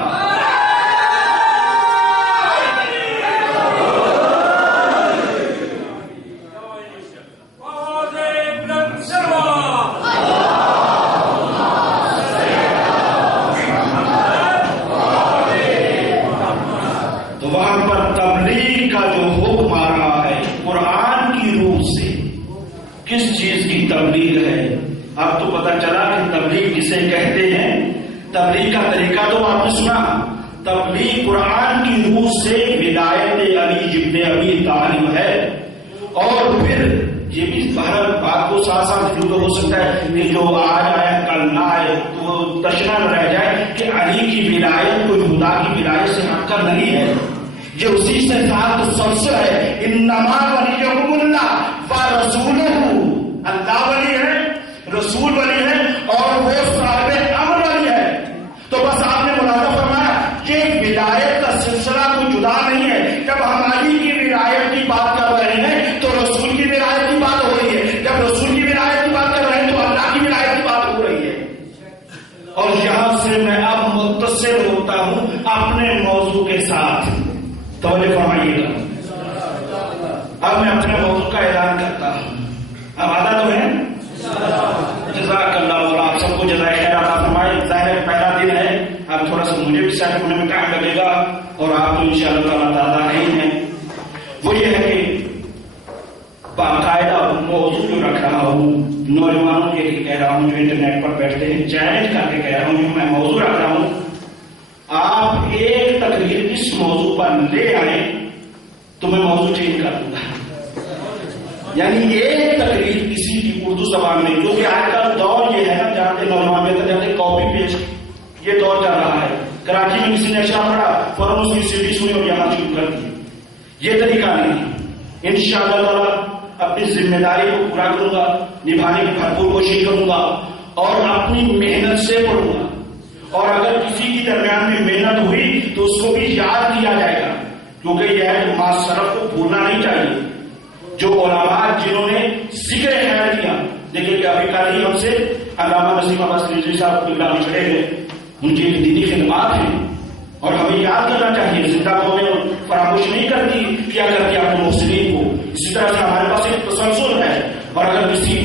تو وہاں پر تبلیغ کا جو حکم آ رہا ہے قرآن کی روح سے، کس چیز کی تبلیغ ہے؟ اب تو پتہ چلا کہ تبلیغ کسے کہتے ہیں. تبلیغ کا طریقہ تو آپ نے سنا. تبلیغ قرآن کی روح سے ولایت علی ابن ابی طالب ہے. اور پھر یہ بھی بہر بات کو ساتھ ساتھ ہو سکتا ہے کہ جو آج آئے کل نہ آئے تو تشنا نہ رہ جائے کہ علی کی ولایت کوئی خدا کی ولایت سے ہٹ کر نہیں ہے. یہ اسی سے ساتھ تسلسل ہے. انما ولیکم اللہ ورسولہ. اللہ ولی ہے، رسول ولی ہے، اور وہ صاحب امر ولی ہے. تو بس آپ نے ملاحظہ فرمایا یہ ولایت کا سلسلہ کوئی جدا نہیں ہے. جب ہم علی کی ولایت کی بات کر رہے ہیں تو رسول کی ولایت کی بات ہو رہی ہے. جب رسول کی ولایت کی بات کر رہے ہیں تو اللہ کی ولایت کی بات متصل ہوتا ہوں اپنے موضوع کے ساتھ. توجہ فرمائیے گا. اب میں اپنے موضوع کا اعلان کرتا ہوں. اب آدھا تو ہے. جزاک اللہ مولا آپ سب کو جزائے خیر عطا فرمائے. ظاہر پہلا دن ہے, اب تھوڑا سا مجھے بھی سیٹ ہونے میں ٹائم لگے گا, اور آپ تو انشاءاللہ تعالیٰ دادا نہیں ہیں. وہ یہ ہے کہ باقاعدہ موضوع جو رکھ رہا ہوں, نوجوانوں کے لیے کہہ رہا ہوں جو انٹرنیٹ پر بیٹھتے ہیں, چیلنج کر کے کہہ رہا ہوں, میں موضوع رکھ رہا ہوں. آپ ایک تقریر اس موضوع پر لے آئیں تو میں موضوع چینج کر دوں گا. یعنی ایک تقریر کسی کی اردو زبان میں, جو کہ آج کل دور یہ ہے نا, جانتے نوجوان میں جاتے کاپی پیسٹ یہ دور چل رہا ہے. کراچی میں کسی نے اشعار پڑھا, فوراً اس کی سیڈی سنی اور یہاں شروع کر دی. یہ طریقہ نہیں. انشاءاللہ تعالیٰ اپنی ذمہ داری کو پورا کروں گا, نبھانے کی بھرپور کوشش کروں گا, اور اپنی محنت سے پڑھوں گا. اور اگر کسی کی درمیان میں محنت ہوئی تو اس کو بھی یاد کیا جائے گا, کیونکہ یہ ہے کہ معاشرت کو بھولنا نہیں چاہیے. جو علماء جنہوں نے ذکر خیر کیا, دیکھیں کہ ابھی کل ہی ہم سے علامہ نسیم عباس رضوی صاحب قبلہ بچھڑے ہیں, ان کی ایک دینی خدمات ہیں, اور ہمیں یاد کرنا چاہیے. زندہ قومیں فراموش نہیں کرتی کیا کرتی اپنے محسنین کو. اسی طرح سے ہمارے پاس ایک تسلسل ہے, اور اگر کسی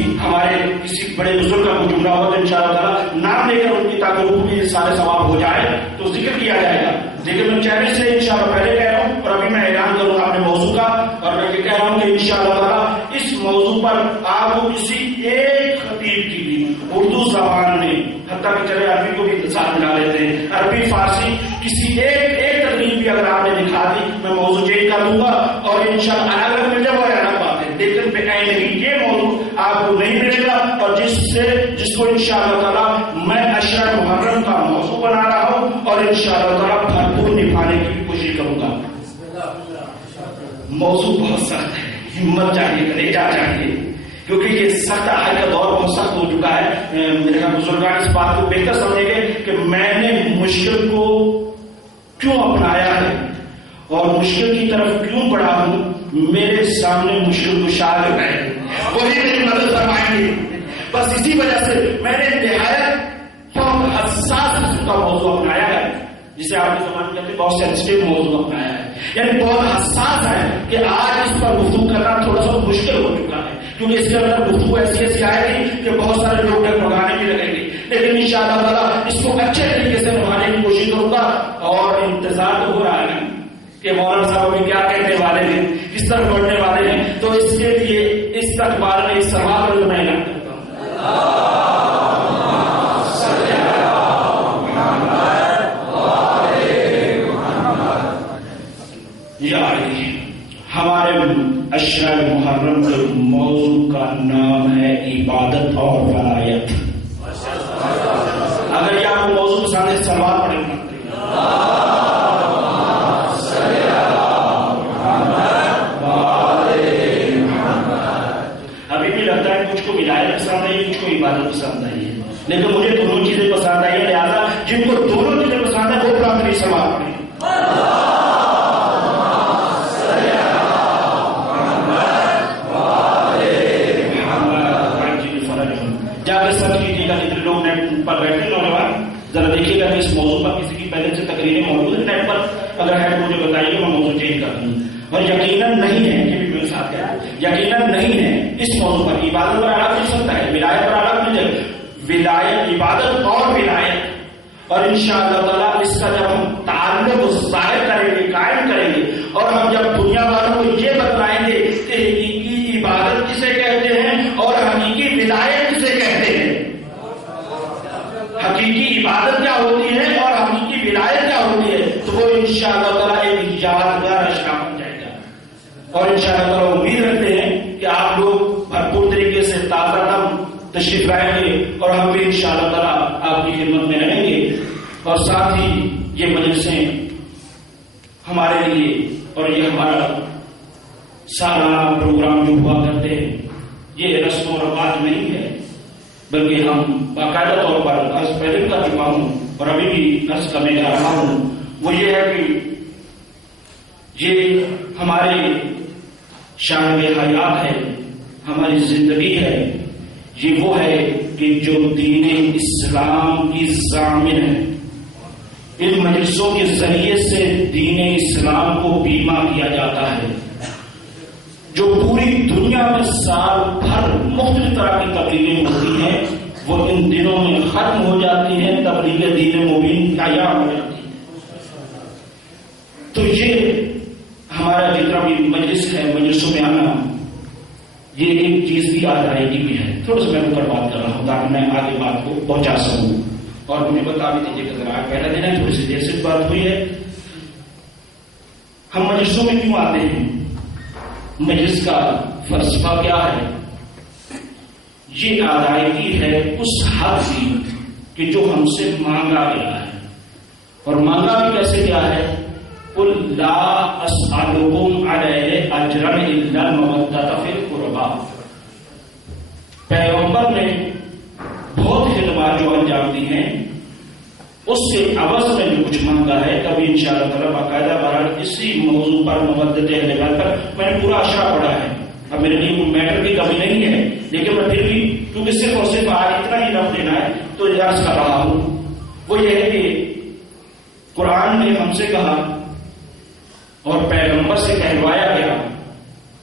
بڑے بزرگ کا کوئی جملہ ہو تو انشاءاللہ تعالیٰ نام لے کر ان کی تاکہ روح میں سارے ثواب ہو جائے تو ذکر کیا جائے گا. لیکن میں چیلنج سے انشاءاللہ پہلے کہہ رہا ہوں, اور ابھی میں اعلان کروں گا اپنے موضوع کا, اور میں یہ کہہ رہا ہوں کہ انشاءاللہ تعالیٰ اس موضوع پر آپ کو کسی ایک خطیب کی بھی اردو زبان میں, حتیٰ کہ چلے عربی کو بھی ساتھ ملا لیتے ہیں, عربی فارسی کسی ایک تقریب بھی اگر آپ نے دکھا دی میں موضوع چینج کر دوں گا. اور انشاءاللہ الگ الگ مل جائے وہ الگ بات ہے, لیکن بے نہیں یہ موضوع آپ کو نہیں ملے گا, اور جس کو انشاءاللہ تعالیٰ میں اشرار محرم کا موضوع بنا رہا ہوں, اور انشاءاللہ تعالیٰ بھرپور نبھانے کی کوشش کروں گا. موضوع بہت سخت ہے, ہمت چاہیے, کلیجہ چاہیے, کیونکہ یہ سخت آج کا دور بہت سخت ہو چکا ہے. میرے خیال بزرگان اس بات کو بہتر سمجھیں گے کہ میں نے مشکل کو کیوں اپنایا ہے اور مشکل کی طرف کیوں بڑھا ہوں. میرے سامنے مشکل کشا لگ رہے ہیں, وہی میری مدد فرمائیں گے. بس اسی وجہ سے میں نے نہایت بہت حساس قسم کا موضوع اپنایا ہے, جسے آپ کے زمانے میں بہت سینسٹیو موضوع اپنایا ہے, یعنی بہت حساس ہے کہ آج اس پر گفتگو کرنا تھوڑا سا مشکل ہو چکا ہے, کیونکہ اس کے اندر گفتگو ایسی آئے گی کہ بہت سارے لوگ ڈگمگانے بھی لگیں گے. لیکن انشاءاللہ تعالیٰ اس کو اچھے طریقے سے نبھانے کی کوشش کروں گا. اور انتظار تو ہو رہا ہے کہ مولانا صاحب بھی کیا کہنے والے ہیں, کس طرح بڑھنے والے ہیں, تو اس کے لیے استقبال میں اس سوال کو میں اعلان کرتا ہوں. ہمارے اشرار محرم کے موضوع کا نام ہے عبادت اور ولایت. اگر یہ آپ کو موضوع پسند ہے سوال پڑے گا. ابھی بھی لگتا ہے کچھ کو ولایت پسند ہے, کچھ کو عبادت پسند ہے, لیکن مجھے دونوں چیزیں پسند آئی ہیں. لہٰذا جن کو دونوں چیزیں پسند ہے وہ برابری سوال پڑے. لوگ نیٹ پر بیٹھے نوجوان ذرا دیکھیے گا کہ اس موضوع پر کسی کی پہلے سے تقریریں موجود ہیں نیٹ پر, اگر ہے مجھے بتائیے میں موضوع چینج کر دوں. اور یقیناً نہیں ہے, یہ بھی میرے ساتھ کیا ہے, یقیناً نہیں ہے اس موضوع پر. عبادت پر الگ مل سکتا ہے, ولایت پر الگ مل جائے, ولایت عبادت اور ولایت. اور انشاءاللہ تعالیٰ اس کا جب ہم تعلق ظاہر کریں گے, قائم کریں گے, اور ہم جب دنیا والوں کو یہ بتلائیں گے کہ حقیقی عبادت کسے کہتے ہیں اور حقیقی ولایت کسے کہتے ہیں, حقیقی عبادت کیا ہوتی ہے اور حقیقی ولایت کیا ہوتی ہے, تو وہ انشاءاللہ تعالیٰ ایک یادگار اشرا بن جائے گا. اور انشاءاللہ تعالیٰ امید رکھتے ہیں کہ آپ لوگ بھرپور طریقے سے تازہ دم تشریف لائیں گے, اور ہم بھی انشاءاللہ تعالیٰ آپ کی خدمت میں رہیں گے. اور ساتھ ہی یہ مجلسیں ہمارے لیے, اور یہ ہمارا سالانہ پروگرام جو ہوا کرتے ہیں, یہ رسم و رواج نہیں ہے, بلکہ ہم باقاعدہ طور پر عرض پہلے بھی کر چکا ہوں اور ابھی بھی عرض کرنے جا رہا ہوں. وہ یہ ہے کہ یہ ہمارے شان حیات ہے, ہماری زندگی ہے. یہ وہ ہے کہ جو دین اسلام کی ضامن ہے, ان مجلسوں کے ذریعے سے دین اسلام کو بیمہ کیا جاتا ہے. جو پوری دنیا میں سال بھر مختلف طرح کی تقریریں ہوتی ہیں وہ ان دنوں میں ختم ہو جاتی ہیں، تبلیغ دین مبین تیار ہو جاتی ہے. تو یہ ہمارا جتنا بھی مجلس ہے، مجلسوں میں آنا، یہ ایک چیز کی ادائیگی بھی ہے. تھوڑا سا میں اوپر بات کر رہا ہوں تاکہ میں آگے بات کو پہنچا سکوں. اور مجھے بتا بھی دیجیے کہ ذرا پہلا دن ہے، تھوڑی سی دیر سے بات ہوئی ہے. ہم مجلسوں میں کیوں آتے ہیں؟ مجلس کا فلسفہ کیا ہے؟ یہ ادائیگی ہے اس حق کی کہ جو ہم سے مانگا گیا ہے. اور مانگا بھی کیسے کیا ہے؟ قل لا اسألکم علیہ اجرا الا المودۃ فی القربى. پیغمبر نے بہت خدمات جو انجام دی ہیں اس کے عوض میں جو کچھ مانگا ہے، کبھی انشاءاللہ تعالیٰ باقاعدہ بہرحال اسی موضوع پر مودت اہل بیت پر میں نے پورا اشرا پڑھا ہے. اب میرے لیے کوئی میٹر کی کمی نہیں ہے، لیکن میں پھر بھی کیونکہ صرف اور صرف آج اتنا ہی رب دینا ہے تو عرض کر رہا ہوں. وہ یہ ہے کہ قرآن نے ہم سے کہا اور پیغمبر سے کہلوایا گیا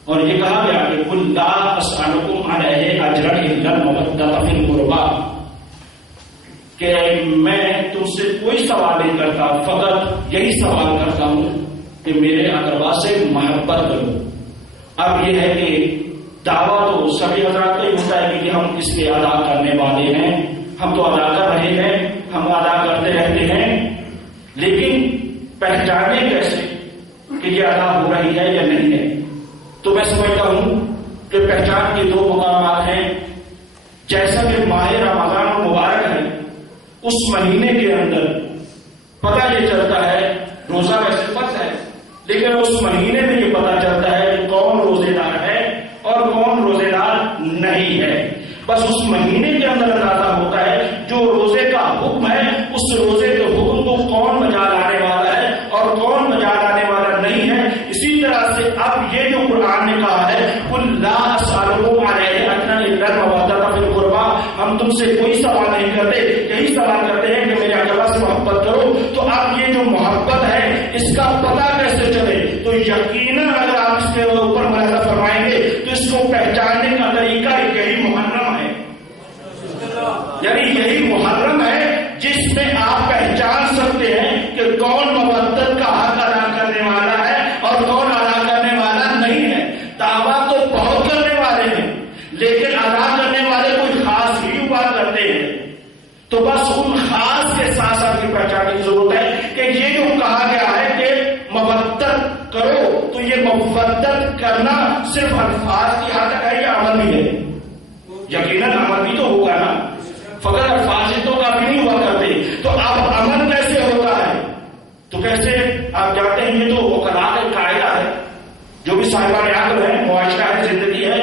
اور یہ کہا گیا کہ قل لا اسألکم علیہ اجرا الا المودۃ فی القربى، کہ میں تم سے کوئی سوال نہیں کرتا، فقط یہی سوال کرتا ہوں کہ میرے اقربا سے محبت کرو. اب یہ ہے کہ دعویٰ تو سبھی حضرات کا ہی ہوتا ہے کہ ہم اس کے ادا کرنے والے ہیں، ہم تو ادا کر رہے ہیں، ہم ادا کرتے رہتے ہیں، لیکن پہچانے کیسے کہ یہ ادا ہو رہی ہے یا نہیں ہے؟ تو میں سمجھتا ہوں کہ پہچان کے دو مقامات ہیں. جیسا کہ ماہ رمضان مبارک ہے، اس مہینے کے اندر پتہ یہ چلتا ہے، روزہ ویسے فرض ہے لیکن اس مہینے میں یہ پتہ چلتا ہے کہ کون روزے دار ہے اور کون روزے دار نہیں ہے. بس اس مہینے کے اندر اندازہ ہوتا ہے جو روزے کا حکم ہے اس روزے کے حکم کو کون بجا لانے والا ہے اور کون بجا لانے والا نہیں ہے. اسی طرح سے اب یہ جو قرآن نے کہا ہے قل لا اسألکم علیہ اجرا الا المودۃ فی القربى، ہم تم سے کوئی سوال نہیں کرتے، یہی سوال کرتے ہیں کہ میرے اقربا سے محبت کرو. تو اب یہ جو محبت ہے اس کا پتہ کیسے چلے؟ تو یقیناً اگر آپ اس کے اوپر ملاحظہ فرمائیں گے تو اس کو پہچاننے کا طریقہ یہی محرم ہے. یعنی یہی محرم ہے جس میں آپ پہچان سکتے ہیں کہ کون مودت کا حق ادا کرنے والا ہے اور کون ادا کرنے والا نہیں ہے. دعویٰ تو بہت کرنے والے ہیں لیکن ادا کرنے والے کوئی خاص ہی بات کرتے ہیں. تو بس ان خاص کے ساتھ ساتھ کی پہچان کی ضرورت ہے کہ یہ جو کہا گیا ہے کہ مودت کرو، تو یہ مودت کرنا صرف الفاظ کی حد تک ہے یا عمل بھی ہے؟ یقیناً عمل بھی تو ہوگا نا، فقط الفاظ تو کافی نہیں ہوا کرتے. تو اب عمل کیسے ہوتا ہے؟ تو کیسے آپ جانتے ہیں یہ تو وکلاء کا قاعدہ ہے، جو بھی صاحبان عقل ہے، معاشرہ ہے، زندگی ہے،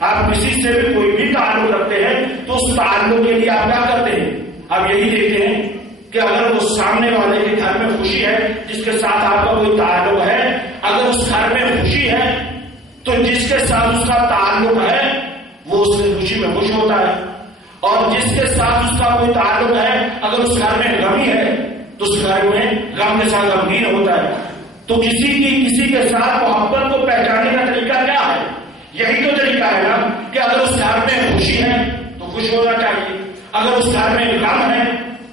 آپ کسی سے بھی کوئی بھی تعلق رکھتے ہیں تو اس تعلق کے لیے آپ کیا کرتے ہیں؟ آپ یہی دیکھتے ہیں کہ اگر وہ سامنے والے کے گھر میں خوشی ہے جس کے ساتھ آپ کا کوئی تعلق ہے، اگر اس گھر میں خوشی ہے تو جس کے ساتھ اس کا تعلق ہے وہ اس کی خوشی میں خوش ہوتا ہے، اور جس کے ساتھ اس کا کوئی تعلق ہے اگر اس گھر میں غمی ہے تو اس گھر میں غم کے ساتھ غمگین ہوتا ہے. تو کسی کے ساتھ محبت کو پہچاننے کا طریقہ کیا ہے؟ یہی تو طریقہ ہے نا کہ اگر اس گھر میں خوشی ہے تو خوش ہونا چاہیے، اگر اس گھر میں غم ہے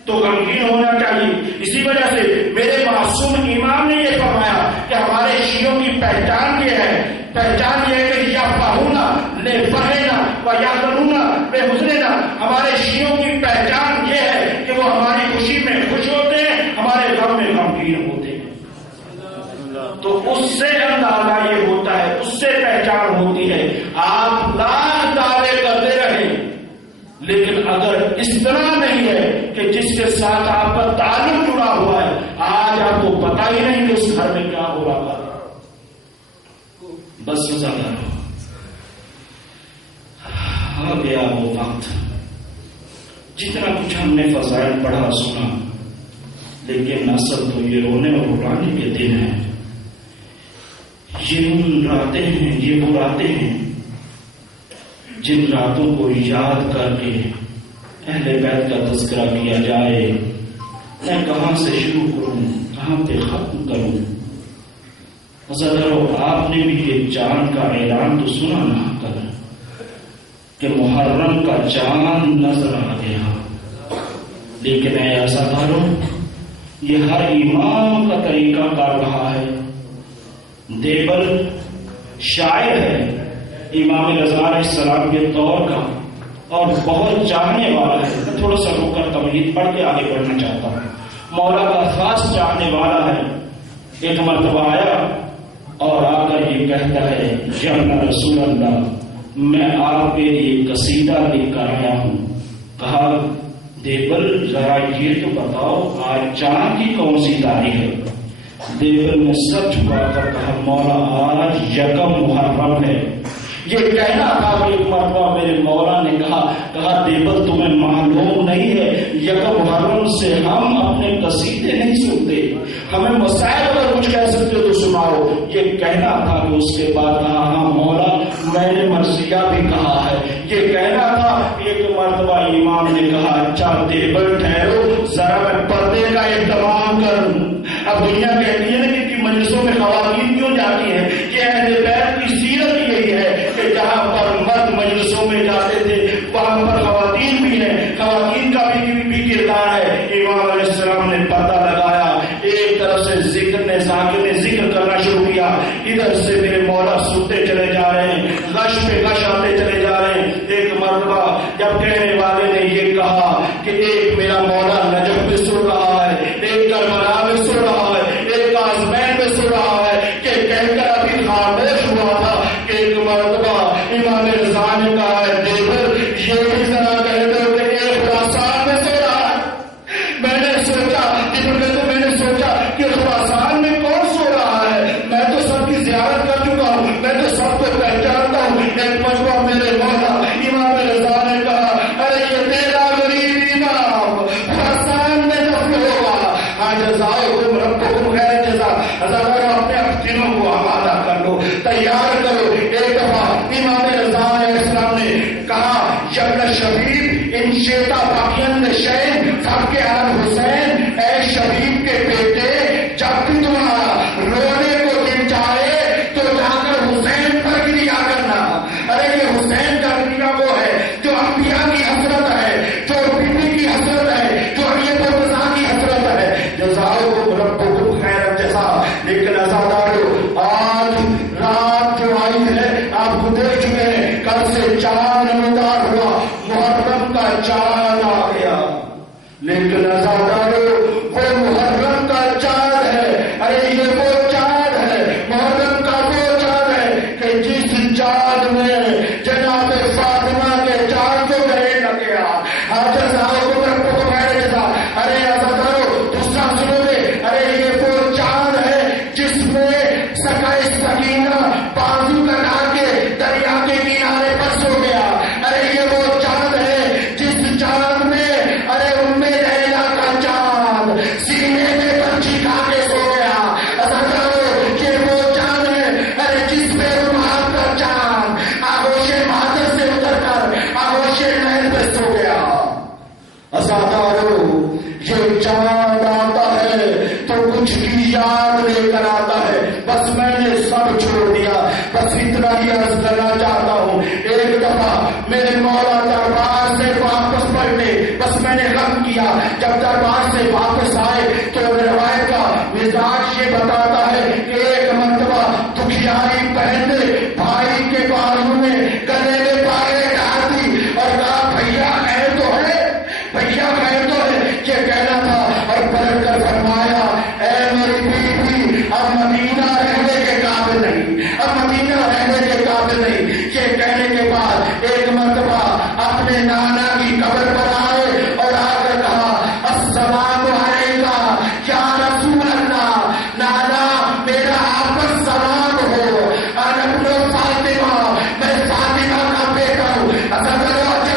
تو غمگین ہونا چاہیے. اسی وجہ سے میرے معصوم امام نے یہ فرمایا کہ ہمارے شیعوں کی پہچان یہ ہے، پہچان یہ ہے کہ یا فہونا لے فرحنا و یا غنونا لے حزننا. ہمارے شیعوں کی پہچان یہ ہے کہ وہ ہماری خوشی میں خوش ہوتے ہیں، ہمارے غم میں غمگین ہوتے ہیں. تو اس سے اندازہ یہ ہوتا ہے، اس سے پہچان ہوتی ہے. آپ لاکھ دعوے کرتے رہیں لیکن اگر اس طرح نہیں ہے کہ جس کے ساتھ آپ کا تعلق جڑا ہوا ہے، آج آپ کو پتا ہی نہیں کہ اس گھر میں کیا ہو رہا ہے. بس زیادہ آ گیا وہ وقت، جتنا کچھ ہم نے فضائل پڑھا سنا، لیکن اصل تو یہ رونے اور رلانے کے دن ہیں. یہ ان راتیں ہیں، یہ وہ راتیں ہیں جن راتوں کو یاد کر کے اہل بیت کا تذکرہ کیا جائے، میں کہاں سے شروع کروں، کہاں پہ ختم کروں؟ حضرت آپ نے بھی یہ چاند کا اعلان تو سنا نہ کر کہ محرم کا چاند نظر آ گیا، لیکن اے عزادارو یہ ہر امام کا طریقہ کار رہا ہے۔ دیبل شاعر ہے امام رضا علیہ السلام کے دور کا اور بہت چاہنے والا ہے۔ میں تھوڑا سا رک کر تمہید پڑھ کے آگے بڑھنا چاہتا ہوں۔ مولا کا خاص چاہنے والا ہے۔ ایک مرتبہ آیا اور آ کر یہ کہتا ہے یا رسول اللہ میں آپ کے لیے قصیدہ لکھ کر آیا ہوں۔ کہا دیبل ذرا یہ تو بتاؤ آج چاند کی کون سی تاریخ ہے؟ دیبل نے سر جھکا کر کہا مولا آج یکم محرم ہے۔ یہ کہنا تھا کہ ایک مرتبہ میرے مولا نے کہا دیبل تمہیں معلوم نہیں ہے یکم محرم سے ہم اپنے قصیدے نہیں سنتے، ہمیں مسائل اگر کچھ کہہ سکتے تو سناؤ۔ یہ کہنا تھا کہ اس کے بعد کہا ہاں مولا میں نے مرثیہ بھی کہا ہے۔ یہ کہنا تھا ایک مرتبہ امام نے کہا اچھا دیبل ٹھہرو ذرا میں پردے کا اہتمام کروں۔ اب دنیا کہتی ہے نا کہ مجلسوں میں خواتین کیوں جاتی ہیں؟ یہ اہل بیت کی سیرت یہی ہے کہ جہاں پر مرد مجلسوں میں جاتے تھے وہاں پر خواتین بھی ہیں، خواتین کا بھی کردار ہے۔ امام علیہ السلام نے پردہ لگایا، ایک طرف سے ذکر نے ذکر کرنا شروع کیا، ادھر سے میرے مولا سنتے چلے جا رہے ہیں، غش پہ غش آتے چلے جا رہے ہیں۔ ایک مرتبہ جب کہنے والے نے یہ کہا کہ ایک میرا مولا نجف میں سن رہا ہے، ایک کربلا میں سن رہا ہے، ایک آزمین میں سن رہا ہے، کہ کہہ کر ابھی خاموش ہوا تھا کہ ایک مرتبہ امام رضا نے کہا ہے دیبل یہ بھی ذرا کہہ دو کہ ایک خراسان میں سو رہا ہے۔ میں نے سوچا میں نے سوچا کہ خراسان میں کون سو رہا ہے؟ میں تو سب کی زیارت کر چکا ہوں، میں تو سب کو پہچانتا ہوں۔ ایک مرتبہ میرے مولا امام رضا نے کہا ارے یہ تیرا غریب امام خراسان میں دفن ہوگا۔ ہاں جزاؤکم ربکم خیر جزا۔ اگر اپنے دلوں کو آمادہ کر لو، تیار کرو۔ ایک دفعہ امام رضا علیہ السلام نے کہا یبن شبیب ان شیتا باقین شین سب کے عالم حسین، اے شبیب کے بیٹے جب بھی تمہارا رونے کو دل چاہے تو جا کر حسین پر گریا کرنا۔ ارے یہ حسین کا گریا وہ ہے جو انبیاء کی حسرت ہے، جو بی بی کی حسرت ہے، جو علی مرتضیٰ کی حسرت ہے۔ جزاؤکم ربکم خیر جزا۔ لیکن عزادارو آج رات جو آئی ہے آپ کو دیکھ چکے ہیں، کل سے چاند نمودار ہوا، محرم کا چاند آ گیا۔ لیکن عزادارو وہ محرم کا چاند ہے، ارے یہ وہ چاند ہے، محرم کا وہ چاند ہے کہ جس چاند میں جناب فاطمہ کے چاند کو گرے نہ گیا۔ ارے عزادارو دوسرا سنو گے، ارے یہ وہ چاند ہے جس میں سکائے سکینہ بازو کٹا کے دریا کے کنارے پر سو گیا۔ ارے یہ وہ چاند ہے جس چاند میں ارے ام لیلا کا چاند سینے میں پنچھی کھا کے سو گیا۔ یہ وہ چاند ہے ارے جس میں روحان کا چاند آغوش مادر سے اتر کر آغوش نہر پہ سو گیا۔ عزادارو یہ چاند آتا ہے تو کچھ کی یاد لے کر آتا ہے۔ بس میں نے سب چھوڑ دیا، بس اتنا ہی عرض کرنا چاہتا ہوں۔ ایک دفعہ میرے مولا دربار سے واپس پلٹے، بس میں نے غم کیا۔ جب دربار سے واپس آئے تو روایت کا مزاج یہ بتاتا ہے کہ ایک مرتبہ دکھیاری بہن نے بھائی کے بازو میں گلے میں پائے ڈال دی اور کہا بھیا خیر تو ہے، بھیا خیر تو ہے، یہ کہنا تھا۔ اور پلٹ کر فرمایا اے میری بیوی اب مدینہ رہنے کے قابل نہیں، اب مدینہ رہنے کے قابل نہیں۔ یہ کہنے کے بعد ایک مرتبہ اپنے نانا کی قبر پر آئے اور آ کر کہا السلام علیکہ یا رسول اللہ، نانا میرا آپ پر سلام ہو، انا ابن فاطمہ، میں فاطمہ کا بیٹا ہوں۔ اچھا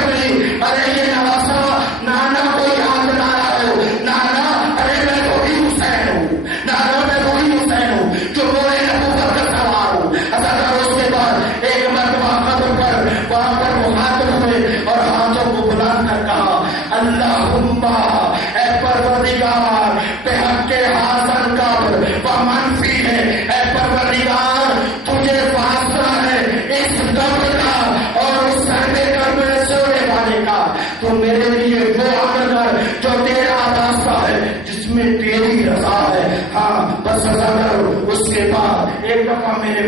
نہیں، ارے یہ نواسا نانا کو یاد نہ آئے، نانا ارے میں وہی حسین ہوں، نانا میں وہی حسین ہوں جو موڑے نبوت کا سوار ہوں۔ اس کے بعد ایک مرتبہ قبر پر وہاں پر مخاطب ہوئے اور ہاتھوں کو بلند کر کہا اللہم اے پروردگار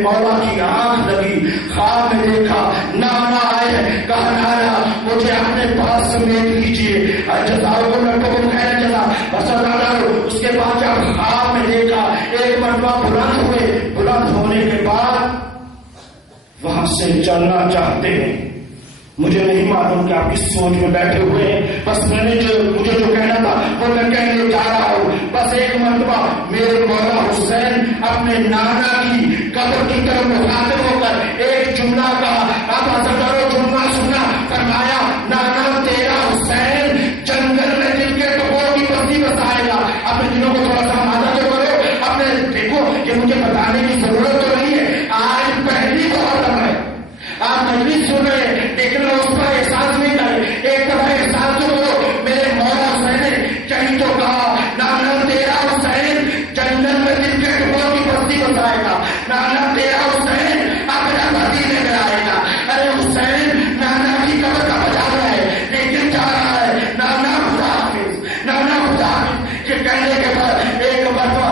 مولا کی آنکھ لگی، خواب میں دیکھا نانا آئے، کہا نانا مجھے اپنے پاس سمیٹ لیجیے، جزاؤ کو نرکبن خیر جزا بسدالہ۔ اس کے بعد جب خواب میں دیکھا ایک مرتبہ بلند ہوئے، بلند ہونے کے بعد وہاں سے چلنا چاہتے ہیں۔ مجھے نہیں معلوم کہ آپ کس سوچ میں بیٹھے ہوئے ہیں، بس میں نے مجھے جو کہنا تھا وہ میں کہنے جا رہا ہوں۔ بس ایک مرتبہ میرے مولا حسین اپنے نانا کی قبر کی طرف مخاطب ہو کر ایک جملہ کہا، آپ حضرت جملہ سنا، فرمایا نانا تیرا حسین جنگل میں دل کے ٹکڑوں کی بستی بسائے گا۔ اپنے دلوں کو تھوڑا سا اندازہ تو کرو، اپنے دیکھو یہ مجھے بتانے کی ضرورت تو نہیں ہے، آج پہلی بار ہے آپ مجلس سن رہے ہیں، لیکن اس پر احساس نہیں کرے، ایک طرح احساس تو کرو۔ میرے مولا حسین نے کہیں تو کہا نانا تیرا حسین جنگل میں دل کے ٹکڑوں کی بستی بسائے گا، نانا تیرا حسین اپنا مدینے میں آئے گا۔ ارے حسین نانا کی قبر کا بجا رہا ہے، لیکن جا رہا ہے نانا خدا حافظ، نانا خدا حافظ کے کہنے کے بعد ایک مرتبہ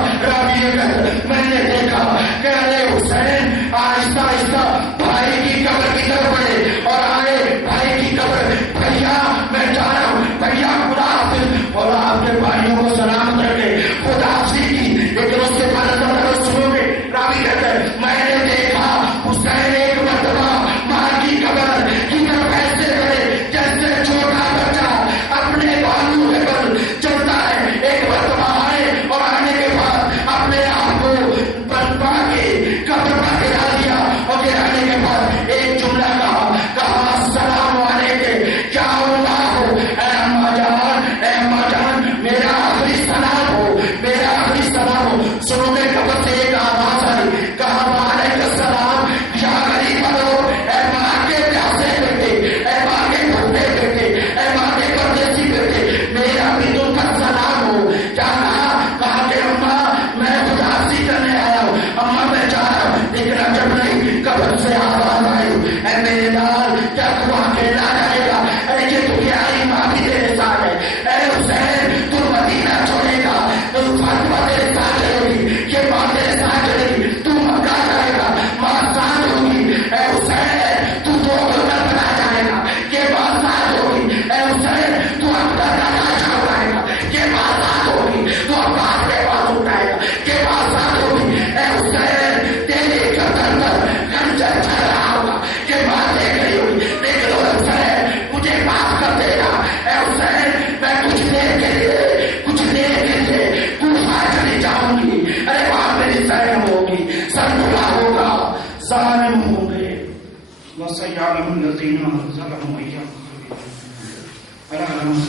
میں نے دیکھا کہ ارے حسین آہستہ آہستہ بھائی کی قبر کی طرف بڑھے اور آئے بھائی کی قبر، بھیا میں جا رہا ہوں، بھیا خدا حافظ، اور آپ کے بھائیوں کو سلام کر کے خدا حافظ کی۔ لیکن اس سے پہلے سنو گے راوی کہتے ہیں میں نے دیکھا حسین ایک مرتبہ ماں کی قبر کی طرف ایسے بڑھے جیسے چھوٹا بچہ اپنے بالوں کے بل چلتا ہے۔ ایک مرتبہ آئے اور آنے کے بعد اپنے آپ کو بنپا کے قبر پر گرا دیا اور گرانے کے بعد ایک جملہ کہا السلام علیکم کیا اللہ ہو، اے اماں جان میرا آخری سلام ہو، میرا آخری سلام ہو۔ سنو میں قبر سے ایک آواز آئی، کہا وعلیکم السلام یا غریب لوگ، اے ماں کے پیاسے بیٹے، اے ماں کے بھوکے بیٹے، اے ماں کے پردیسی بیٹے، میرا بھی تم کا سلام ہو۔ کیا کہا کہ اماں میں خدا حافظی کرنے آیا ہوں، اماں میں جا رہا ہوں، لیکن جب نہیں قبر سے آواز آئی اے میرے لال کیا تو اکیلا رہے گا؟ ارے یہ تو کیا ہی ماں بھی تیرے ساتھ ہے، اے حسین تو مدینہ چھوڑے گا، تو فاطمہ تیرے ساتھ چلے گی، یہ ماں تیرے ساتھ چلے گی، تو مکہ جائے گا ماں ساتھ ہوگی، اے حسین تو دو گھر بنا جائے گا، یہ ماں ساتھ ہوگی، اے حسین تو اپنا دادا چھوڑائے گا، یہ ماں ساتھ ہوگی، تو عباس کے پاس اٹھائے گا، یہ ماں ساتھ ہوگی، اے حسین تیرے گردن پر خنجر چل رہا ہوگا، یہ ماں دیکھ رہی ہوگی، لیکن حسین مجھے معاف کر دے گا، اے حسین میں کچھ دیر کے لیے کوفہ چلی جاؤں گی، ارے وہاں میری سرم ہوگی، سرکھلا ہوگا، ظالم ہوں گے، وَسَيَعْلَمُ الَّذِينَ ظَلَمُوا أَيَّ مُنقَلِبٍ يَنقَلِبُونَ